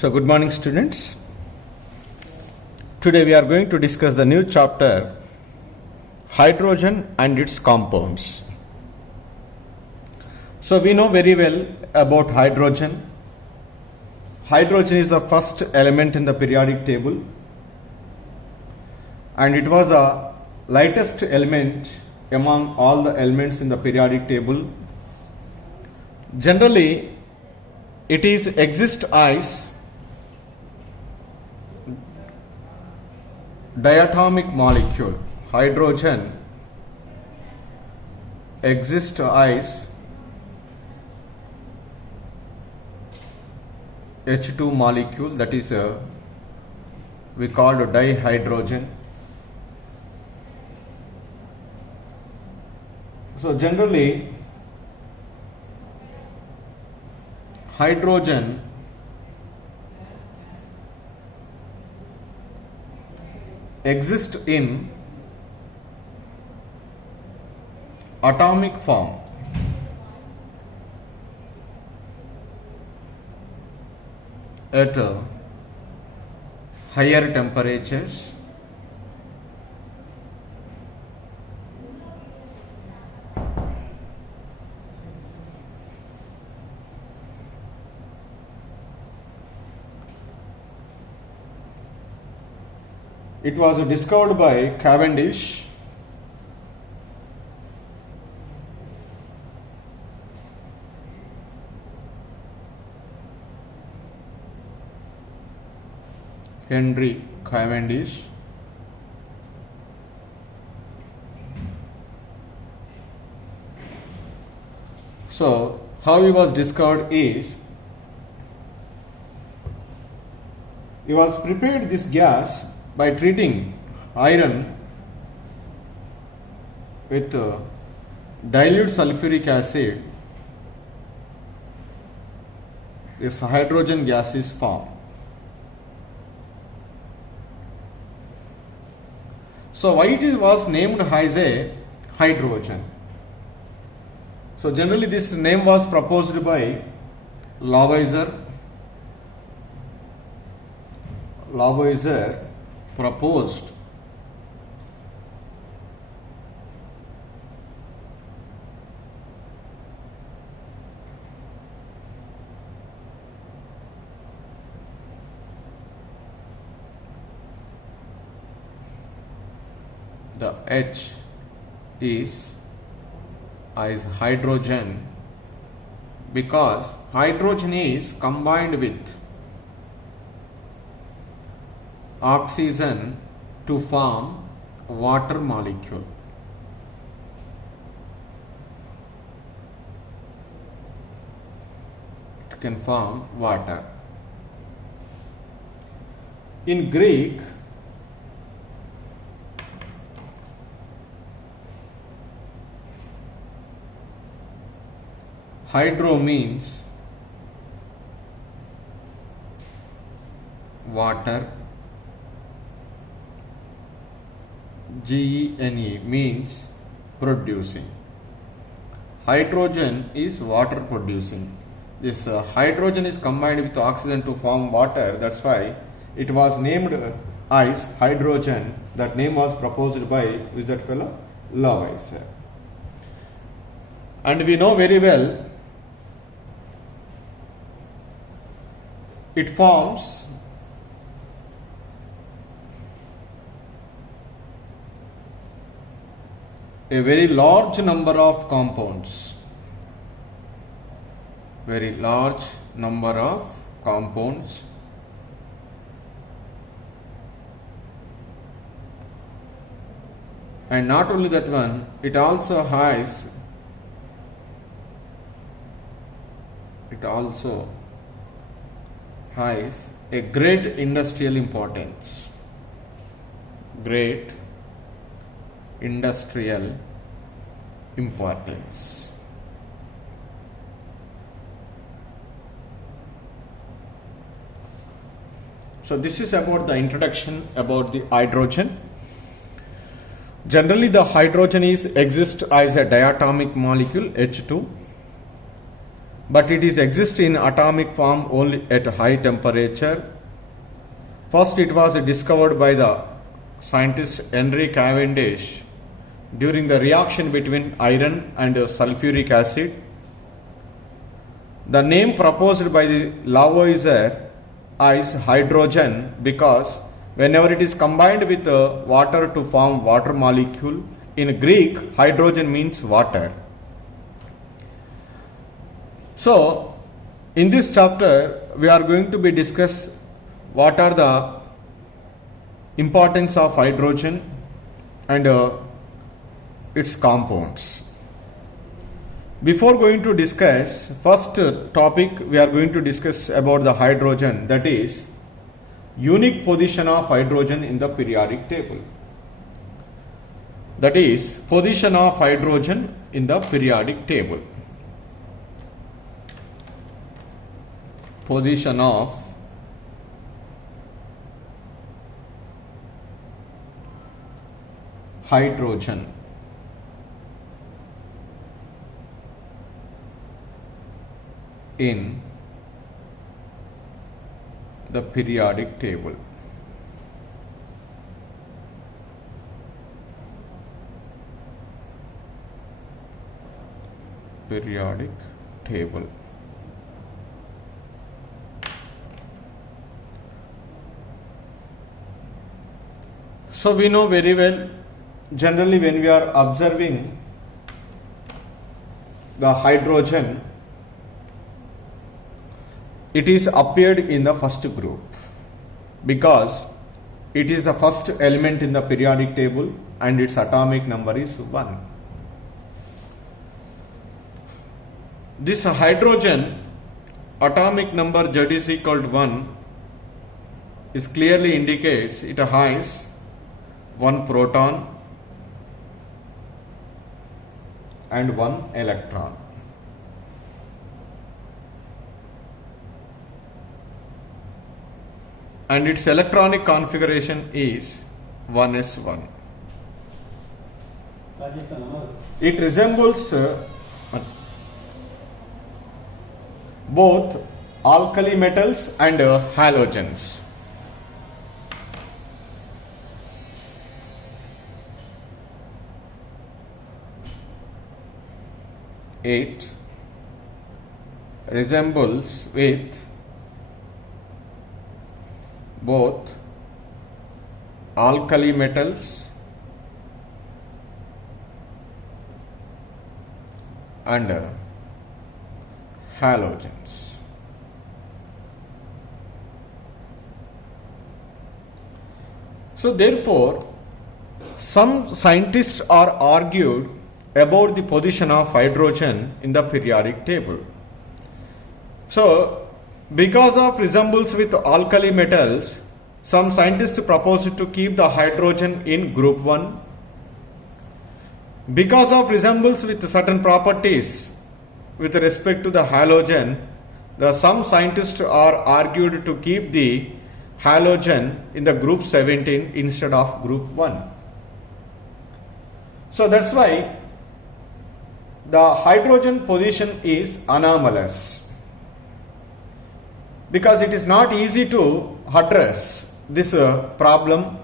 So, good morning, students. Today we are going to discuss the new chapter, hydrogen and its compounds. So, we know very well about hydrogen. Hydrogen is the first element in the periodic table, and it was the lightest element among all the elements in the periodic table. Generally, it is exists as diatomic molecule. Hydrogen exists as H2 molecule, that is we call dihydrogen. So generally hydrogen exists in atomic form. At higher temperatures, it was discovered by Cavendish Henry Cavendish. So, how he was discovered is, he was prepared this gas by treating iron with dilute sulfuric acid. This hydrogen gas is formed. So why it was named as a hydrogen? So generally this name was proposed by Lavoisier. Lavoisier proposed the H is as hydrogen because hydrogen is combined with oxygen to form water molecule. It can form water. In Greek, hydro means water, Gene means producing. Hydrogen is water producing. This hydrogen is combined with oxygen to form water. That's why it was named as hydrogen. That name was proposed by, who is that fellow? Lavoisier. And we know very well it forms a very large number of compounds. Very large number of compounds. And not only that one, it also has a great industrial importance. Great industrial importance. So this is about the introduction about the hydrogen. Generally, the hydrogen exists as a diatomic molecule, H2. but it is exists in atomic form only at high temperature. First, it was discovered by the scientist Henry Cavendish during the reaction between iron and sulfuric acid. The name proposed by the Lavoisier is hydrogen because whenever it is combined with water to form water molecule, in Greek, hydrogen means water. So, in this chapter, we are going to be discuss what are the importance of hydrogen and its compounds. Before going to discuss, first topic we are going to discuss about the hydrogen, that is unique position of hydrogen in the periodic table. That is position of hydrogen in the periodic table. Position of hydrogen in the periodic table. Periodic table. So we know very well, generally when we are observing the hydrogen, it is appeared in the first group because it is the first element in the periodic table and its atomic number is 1. This hydrogen atomic number Z is equal to 1 is clearly indicates it has 1 proton and 1 electron. And its electronic configuration is 1s1. It resembles both alkali metals and halogens. It resembles with both alkali metals and halogens. So therefore, some scientists are argued about the position of hydrogen in the periodic table. So because of resemblance with alkali metals, some scientists proposed to keep the hydrogen in group 1. Because of resemblance with certain properties with respect to the halogen, some scientists are argued to keep the halogen in the group 17 instead of group 1. So that's why the hydrogen position is anomalous, because it is not easy to address this problem.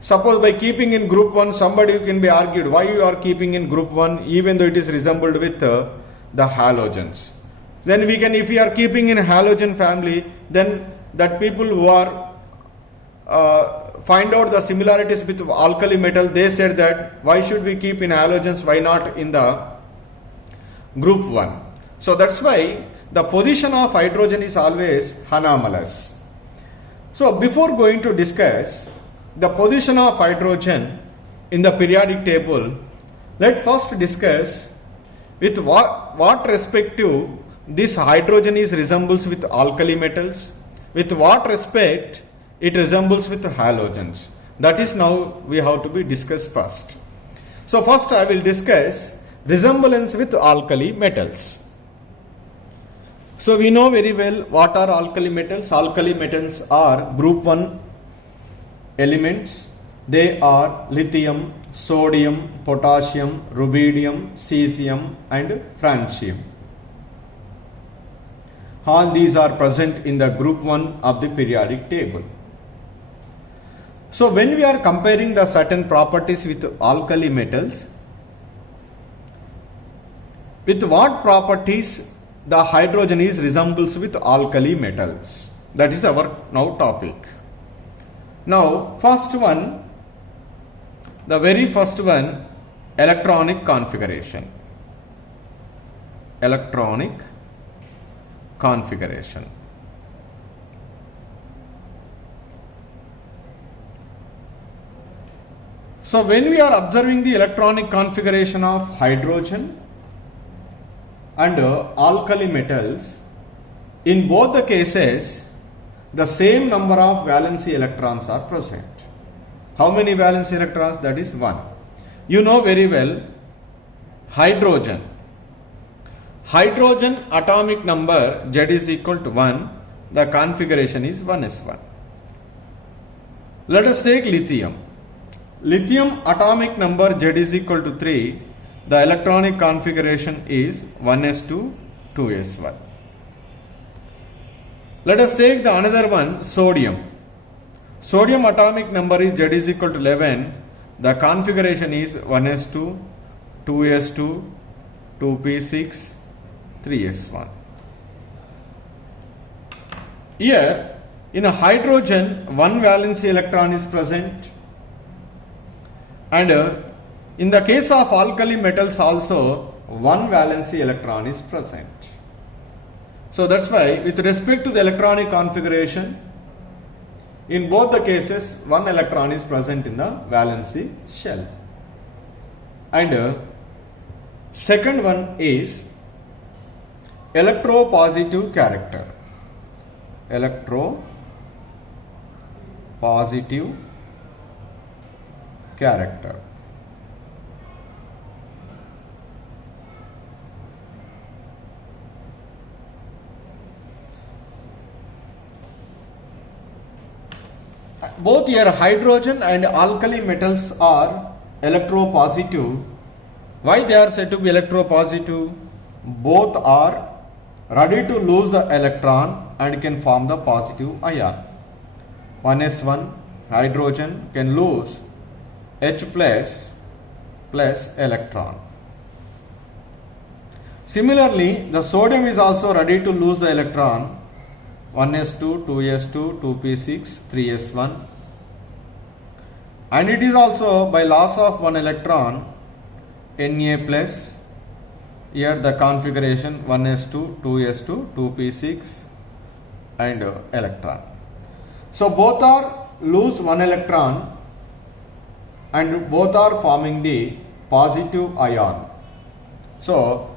Suppose by keeping in group 1, somebody can be argued why you are keeping in group 1 even though it is resembled with the halogens. Then we can, if we are keeping in halogen family, then that people who are find out the similarities with alkali metal, they said that why should we keep in halogens, why not in the group 1. So that's why the position of hydrogen is always anomalous. So before going to discuss the position of hydrogen in the periodic table, let's first discuss with what respect to this hydrogen is resembles with alkali metals, with what respect it resembles with halogens. That is now we have to be discussed first. So first I will discuss resemblance with alkali metals. So we know very well what are alkali metals. Alkali metals are group 1 elements. They are lithium, sodium, potassium, rubidium, cesium and francium. All these are present in the group 1 of the periodic table. So when we are comparing the certain properties with alkali metals, with what properties the hydrogen is resembles with alkali metals? That is our now topic. Now first one, the very first one, electronic configuration. Electronic configuration. So when we are observing the electronic configuration of hydrogen and alkali metals, in both the cases the same number of valency electrons are present. How many valency electrons? That is 1. You know very well, hydrogen atomic number Z is equal to 1, the configuration is 1s1. Let us take lithium atomic number Z is equal to 3, the electronic configuration is 1s2, 2s1. Let us take the another one, sodium atomic number is Z is equal to 11, the configuration is 1s2, 2s2, 2p6, 3s1. Here in a hydrogen, one valency electron is present, and in the case of alkali metals also one valency electron is present. So that's why with respect to the electronic configuration, in both the cases one electron is present in the valency shell. And second one is electropositive character. Electropositive character. Both here hydrogen and alkali metals are electropositive. Why they are said to be electropositive? Both are ready to lose the electron and can form the positive ion. 1s1 hydrogen can lose H plus electron. Similarly, the sodium is also ready to lose the electron, 1s2, 2s2, 2p6, 3s1, and it is also by loss of one electron, Na plus. Here the configuration 1s2, 2s2, 2p6 and electron. So both are lose one electron and both are forming the positive ion. So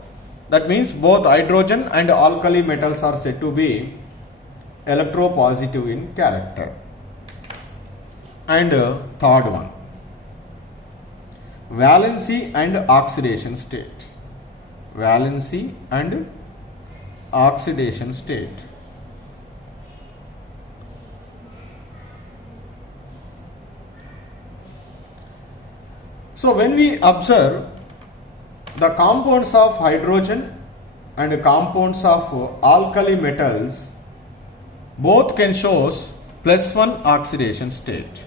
that means both hydrogen and alkali metals are said to be electropositive in character. And third one, valency and oxidation state. Valency and oxidation state. So when we observe the compounds of hydrogen and compounds of alkali metals, both can show +1 oxidation state.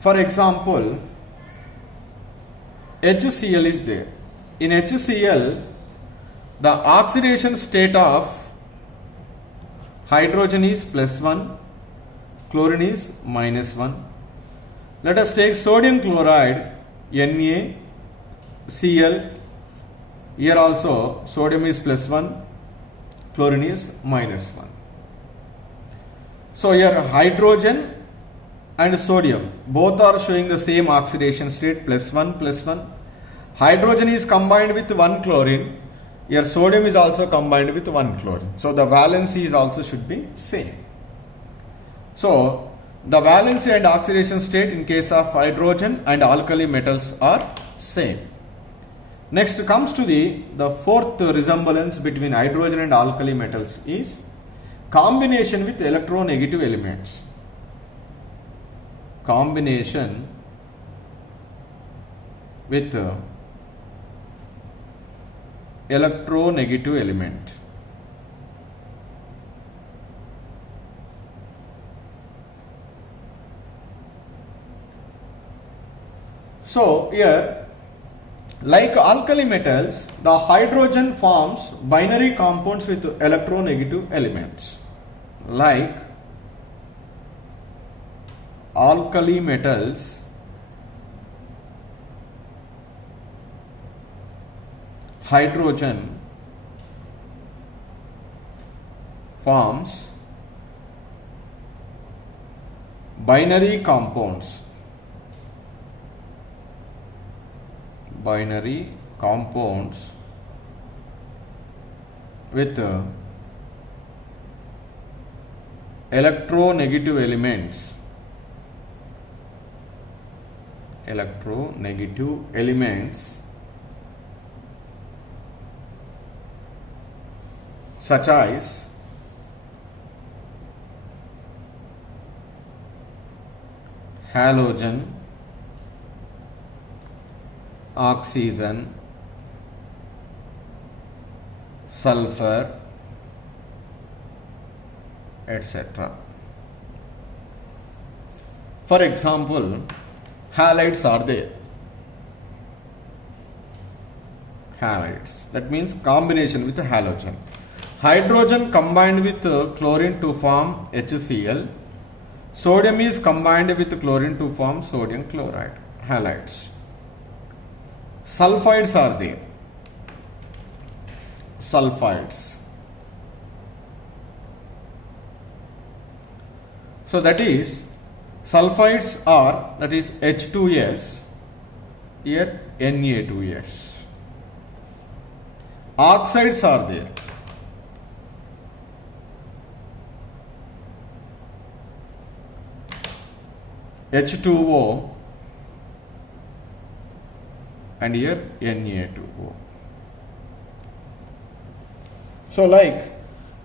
For example, HCl is there. In HCl, the oxidation state of hydrogen is +1, chlorine is -1. Let us take sodium chloride, NaCl. Here also sodium is +1, chlorine is -1. So here hydrogen and sodium both are showing the same oxidation state, +1. Hydrogen is combined with one chlorine. Here sodium is also combined with one chlorine. So the valency is also should be same. So the valency and oxidation state in case of hydrogen and alkali metals are same. Next comes to the fourth resemblance between hydrogen and alkali metals is combination with electronegative elements. Combination with electronegative element. So here, like alkali metals, the hydrogen forms binary compounds with electronegative elements. Like alkali metals, hydrogen forms binary compounds. Binary compounds with electronegative elements. Electronegative elements such as halogen, oxygen, sulfur, etc. For example, halides are there. Halides, that means combination with halogen. Hydrogen combined with chlorine to form HCl. Sodium is combined with chlorine to form sodium chloride. Halides. Sulfides are there. Sulfides. So that is, sulfides are, that is H2S, here Na2S. Oxides are there. H2O and here Na2O. So like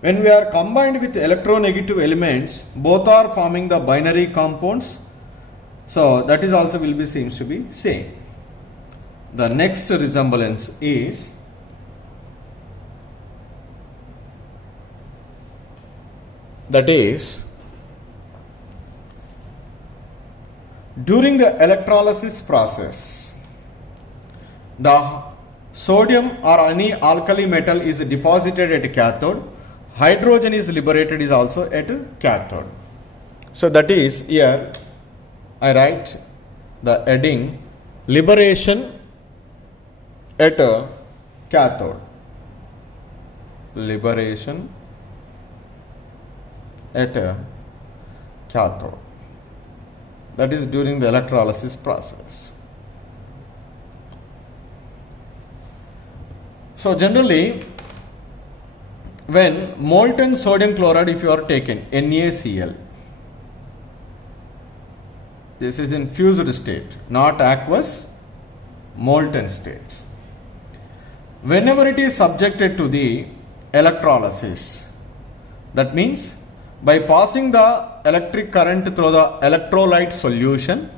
when we are combined with electronegative elements, both are forming the binary compounds. So that is also will be seems to be same. The next resemblance is during the electrolysis process, the sodium or any alkali metal is deposited at cathode, hydrogen is liberated is also at cathode. So that is, here I write the heading liberation at a cathode. Liberation at a cathode. That is during the electrolysis process. So generally, when molten sodium chloride, if you are taken NaCl, this is in fused state, not aqueous, molten state. Whenever it is subjected to the electrolysis, that means by passing the electric current through the electrolyte solution,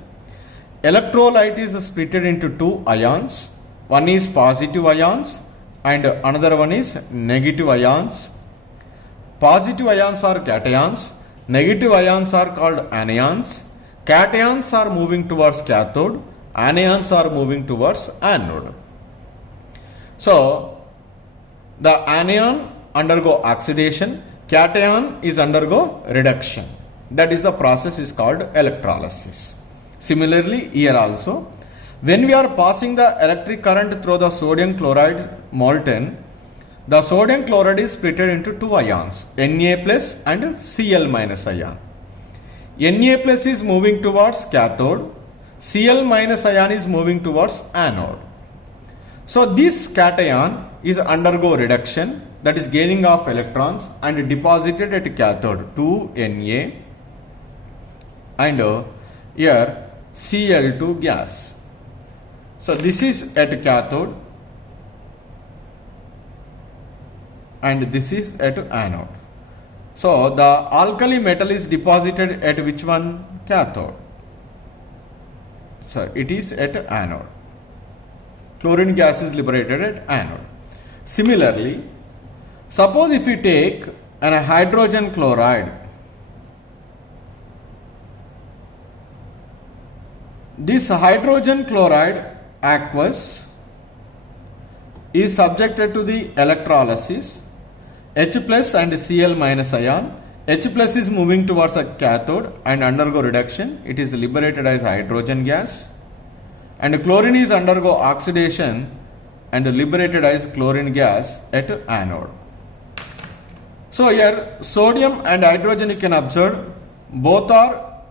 electrolyte is split into two ions. One is positive ions and another one is negative ions. Positive ions are cations, negative ions are called anions. Cations are moving towards cathode, anions are moving towards anode. So the anion undergo oxidation, cation is undergo reduction. That is the process is called electrolysis. Similarly, here also, when we are passing the electric current through the sodium chloride molten, the sodium chloride is split into two ions, Na plus and Cl minus ion. Na plus is moving towards cathode, Cl minus ion is moving towards anode. So this cation is undergo reduction, that is gaining of electrons, and deposited at cathode 2 Na and here Cl2 gas. So this is at cathode and this is at anode. So the alkali metal is deposited at which one? Cathode. So it is at anode. Chlorine gas is liberated at anode. Similarly, suppose if we take an hydrogen chloride, this hydrogen chloride aqueous is subjected to the electrolysis. H plus and Cl minus ion. H plus is moving towards a cathode and undergo reduction. It is liberated as hydrogen gas. And chlorine is undergo oxidation and liberated as chlorine gas at anode. So here sodium and hydrogen you can observe both are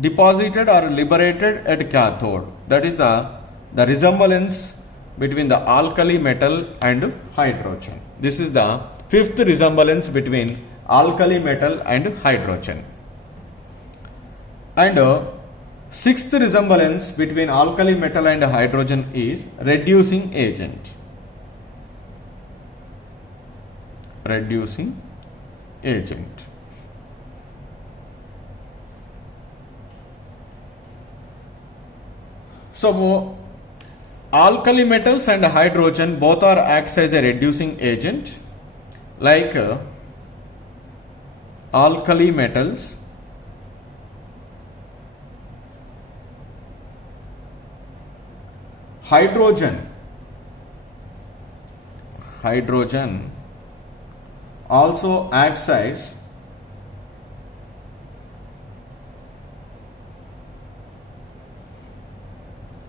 deposited or liberated at cathode. That is the resemblance between the alkali metal and hydrogen. This is the fifth resemblance between alkali metal and hydrogen. And sixth resemblance between alkali metal and hydrogen is reducing agent. Reducing agent. So alkali metals and hydrogen both are acts as a reducing agent, like alkali metals hydrogen also acts as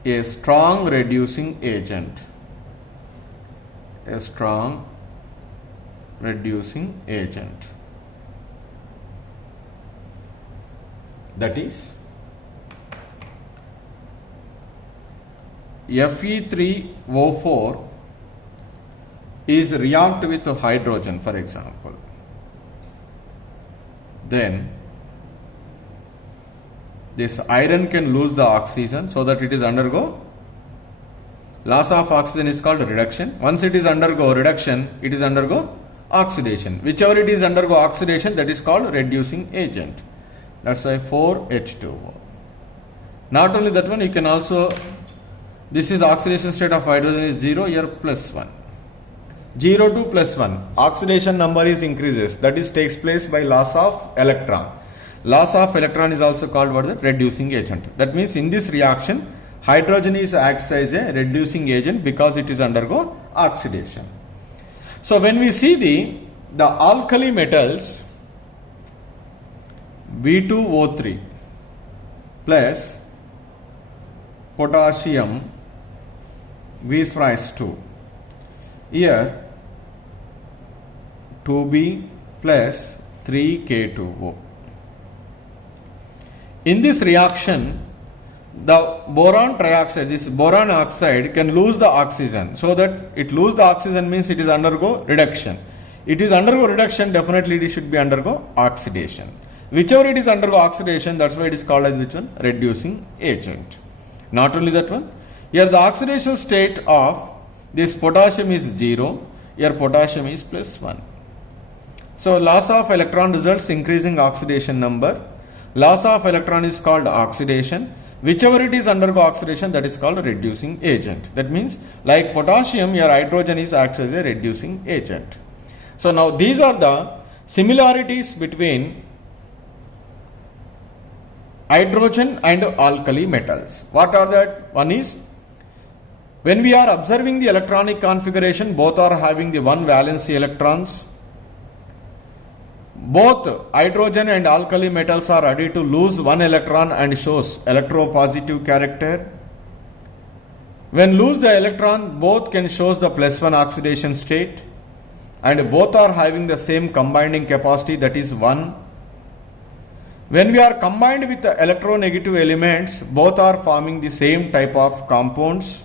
a strong reducing agent. A strong reducing agent. That is Fe3O4 is react with hydrogen, for example. Then this iron can lose the oxygen, so that it is undergo loss of oxygen is called reduction. Once it is undergo reduction, it is undergo oxidation. Whichever it is undergo oxidation, that is called reducing agent. That's why 4H2O. Not only that one, you can also, this is oxidation state of hydrogen is 0, here plus 1. 0 to plus 1, oxidation number is increases, that is takes place by loss of electron. Loss of electron is also called what? The reducing agent. That means in this reaction, hydrogen is acts as a reducing agent because it is undergo oxidation. So when we see the alkali metals B2O3 plus potassium V2, here 2B plus 3K2O. In this reaction, the boron trioxide, this boron oxide can lose the oxygen. So that it lose the oxygen means it is undergo reduction. It is undergo reduction, definitely it should be undergo oxidation. Whichever it is undergo oxidation, that's why it is called as which one? Reducing agent. Not only that one, here the oxidation state of this potassium is 0, here potassium is plus 1. So loss of electron results increasing oxidation number. Loss of electron is called oxidation. Whichever it is undergo oxidation, that is called a reducing agent. That means like potassium, your hydrogen is acts as a reducing agent. So now these are the similarities between hydrogen and alkali metals. What are that? One is, when we are observing the electronic configuration, both are having the one valency electrons. Both hydrogen and alkali metals are ready to lose one electron and shows electropositive character. When lose the electron, both can shows the plus 1 oxidation state, and both are having the same combining capacity, that is 1. When we are combined with the electronegative elements, both are forming the same type of compounds.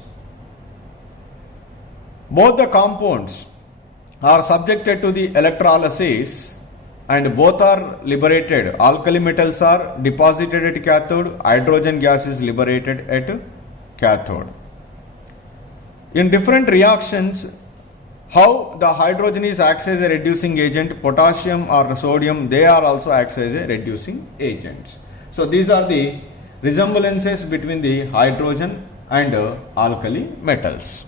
Both the compounds are subjected to the electrolysis and both are liberated. Alkali metals are deposited at cathode, hydrogen gas is liberated at cathode. In different reactions, how the hydrogen is acts as a reducing agent, potassium or sodium, they are also acts as a reducing agents. So these are the resemblances between the hydrogen and alkali metals.